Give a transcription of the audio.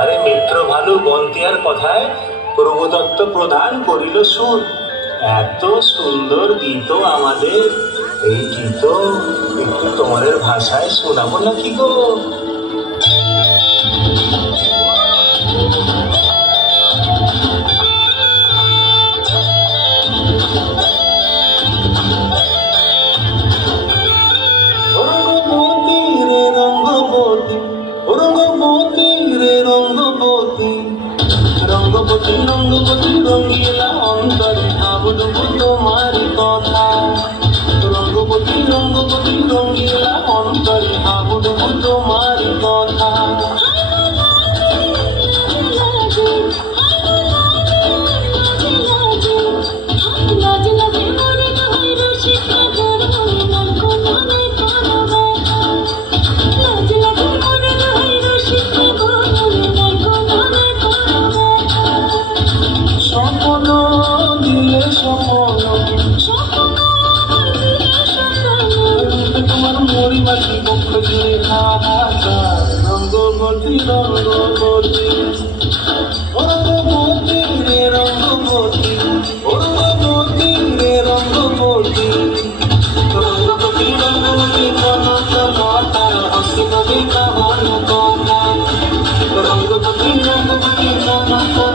আরে মিত্র ভালু বন্তিয়ার কথায় প্রভুদত্ত প্রধান করিল সুর। এত সুন্দর গীত আমাদের, এই গীত একটু তোমাদের ভাষায় শোনাবো নাকি গো? রঙ্গবতী রঙ্গবতী রঙ্গিলা অন্তরে ভাবুডুবু তোমারি কথা। রঙ্গবতী রঙ্গবতী রঙ্গিলা অন্তরে ভাবুডুবু তোমারি কথা। রঙ্গবতী রঙ্গবতী রঙ্গবতী রে রঙ্গবতী রঙ্গবতী রে রঙ্গবতী রঙ্গবতী রঙ্গবতী কথা হসি কবি কাহান কথা। রঙ্গবতী রঙ্গবতী কথা